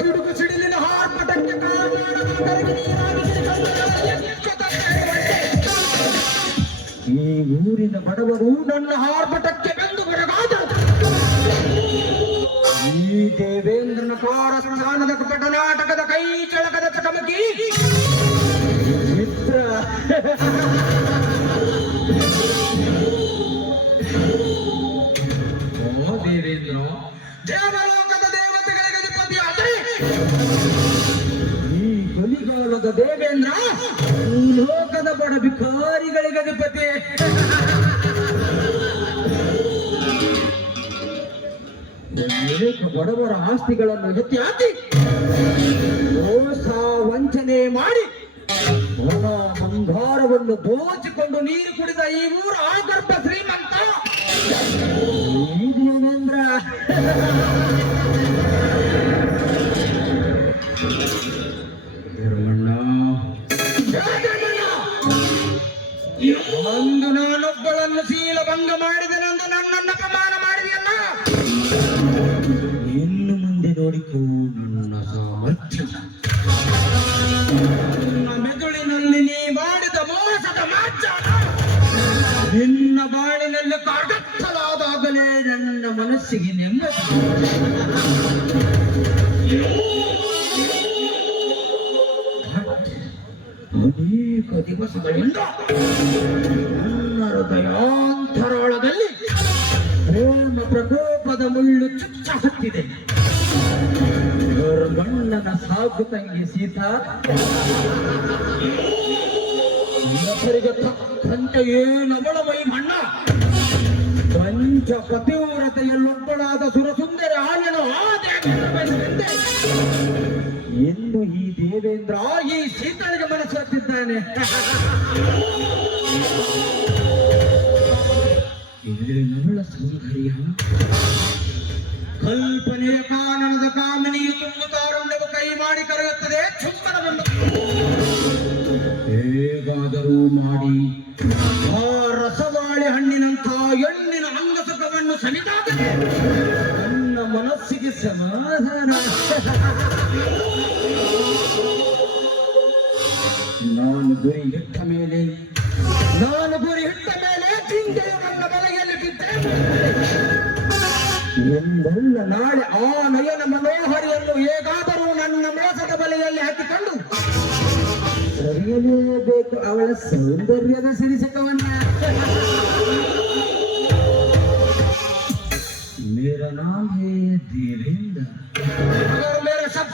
ಗುಡುಗು ಸಿಡಿಲಿನ ಹಾರ್ಪಟಕ್ಕೆ ಈ ಊರಿನ ಬಡವರು ನನ್ನ ಹಾರ್ಪಟಕ್ಕೆ ಬಂದು ಬರಗಾದ ಈ ದೇವೇಂದ್ರನ ಕಾರಸ್ಥಾನದ ಪಟನಾಟಕದ ಕೈ ಚಳಕದ ಚಕಮಕಿ ಮಿತ್ರ ದೇವೇಂದ್ರ ದೇವಲೋಕದ ದೇವತೆಗಳಿಗೆ ಅಧಿಪತಿಯಾದರೆ ಈ ಕಲಿಗಾಲದ ದೇವೇಂದ್ರ ಲೋಕದ ಬಡ ಭಿಕಾರಿಗಳಿಗೆ ಅಧಿಪತಿ. ಅನೇಕ ಬಡವರ ಆಸ್ತಿಗಳನ್ನು ಎತ್ತಿ ಹಾಕಿ ಮೋಸ ವಂಚನೆ ಮಾಡಿ ಹಣ ಬಂಗಾರವನ್ನು ದೋಚಿಕೊಂಡು ನೀರು ಕುಡಿದ ಈ ಊರ ಆಗರ್ಭ ಶ್ರೀಮಂತ ದೇವೇಂದ್ರ. ಒಂದು ನಾನೊಬ್ಬಳನ್ನು ಶೀಲಭಂಗ ಮಾಡಿದನೆಂದು ನನ್ನನ್ನು ಅಪಮಾನ ಮಾಡಿದೆಯಲ್ಲ, ಇನ್ನು ಮುಂದೆ ನೋಡಿಕೋ ನನ್ನ ಸಾಮರ್ಥ್ಯ. ನನ್ನ ಮೆದುಳಿನಲ್ಲಿ ನೀ ಮಾಡಿದ ಮೋಸದ ಮಾಚಾರ ನಿನ್ನ ಬಾಳಿನಲ್ಲಿ ಕಾಡತ್ತಲಾದಾಗಲೇ ನನ್ನ ಮನಸ್ಸಿಗೆ ನೆಮ್ಮದಿ. ಅನೇಕ ದಿವಸಗಳಿಂದ ನನ್ನ ಹೃದಯಾಂತರಾಳದಲ್ಲಿ ಪ್ರೇಮ ಪ್ರಕೋಪದ ಮುಳ್ಳು ಚುಚ್ಚ ಹತ್ತಿದೆ. ಗಣ್ಣನ ಸಾಕು ತಂಗಿ ಸೀತಾ ಹೆಸರಿಗೆ ತಕ್ಕಂತೆ ಏನವಳ ಮೈ ಮಣ್ಣ ಪಂಚ ಪತಿವ್ರತೆಯಲ್ಲೊಬ್ಬಳಾದ ಸುರಸುಂದರ ಆಯನು ಎಂದು ಈ ದೇವೇಂದ್ರ ಈ ಸೀತಳಿಗೆ ಮನಸ್ಸು ಹತ್ತಿದ್ದಾನೆ. ನವಳ ಸೌಂದರ್ಯ ಕಲ್ಪನೆಯ ಕಾನನದ ಕಾಮಿನಿಯು ತುಂಬುತ್ತಾರೊಂದೆವು ಕೈ ಮಾಡಿ ಕರೆಯುತ್ತದೆ ಚುಂಬನವನ್ನು. ಹೇಗಾದರೂ ಮಾಡಿ ಆ ರಸವಾಳಿ ಹಣ್ಣಿನಂಥ ಹೆಣ್ಣಿನ ಅಂಗಸುಖವನ್ನು ಸವಿದಾಗಲೇ ನನ್ನ ಮನಸ್ಸಿಗೆ ಸಮಾಧಾನ. ನಾನು ಗುರಿ ಇಟ್ಟ ಮೇಲೆ ಚಿಂತೆಯು ನನ್ನ ಬಲೆಯಲ್ಲಿ ಬಿದ್ದೆ. ಎಂದಲ್ಲ ನಾಳೆ ಆ ನಯನ ಮನೋಹರಿಯನ್ನು ಹೇಗಾದರೂ ನನ್ನ ಮೋಸದ ಬಲೆಯಲ್ಲಿ ಹಾಕಿಕೊಂಡು ಸರಿಯಲೇಬೇಕು ಅವಳ ಸೌಂದರ್ಯದ ಸಿರಿಸಕವನ್ನ. मेरा नाम है देवेंद्र, अगर मेरे सब